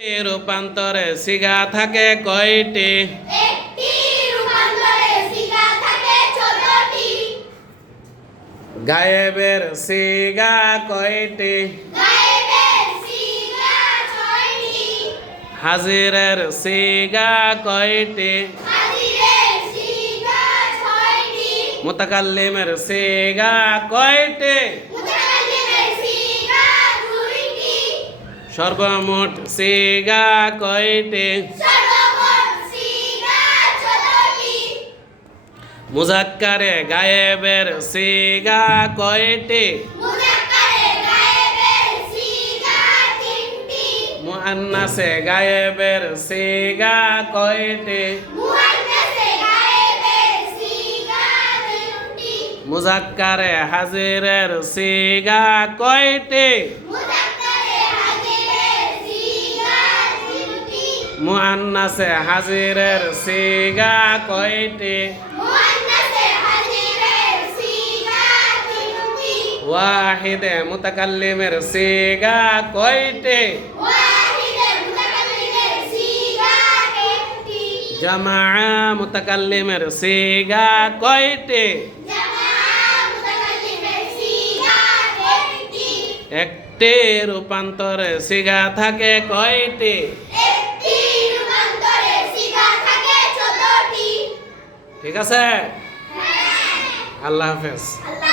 রূপান্তরে সিগা থাকে কয়টি? একটি রূপান্তরে সিগা থাকে 14টি। গায়েবের সিগা কয়টি? গায়েবের সিগা 6টি। হাজিরের সিগা কয়টি? হাজিরের সিগা 6টি। মুতাকাল্লিমের সিগা কয়টি? মুতাকাল্লিমের সিগা 2টি। সর্বমোট সিগা কয়টি? সর্বমোট সিগা 14টি। মুজাক্কারে গায়েবের সিগা কয়টি? মুজাক্কারে গায়েবের সিগা 3টি। মুআন্নাসে গায়েবের সিগা কয়টি? মুআন্নাসে গায়েবের সিগা 3টি। মুজাক্কারে হাজিরের সিগা কয়টি? মুজাক্কারে হাজিরের সিগা 3টি। মুআন্নাসে হাজিরের সিগা কয়টি? মুআন্নাসে হাজিরের সিগা 3টি। ওয়াহিদে মুতাকাল্লিমের সিগা কয়টি? ওয়াহিদে মুতাকাল্লিমের সিগা 1টি। জামা মুতাকাল্লিমের সিগা কয়টি? জামা মুতাকাল্লিমের সিগা 1টি। একটি রূপান্তরে সিগা থাকে কয়টি? একটি রূপান্তরে সিগা থাকে 14টি। ঠিক আছে, হ্যাঁ। আল্লাহ হাফেজ। আল্লাহ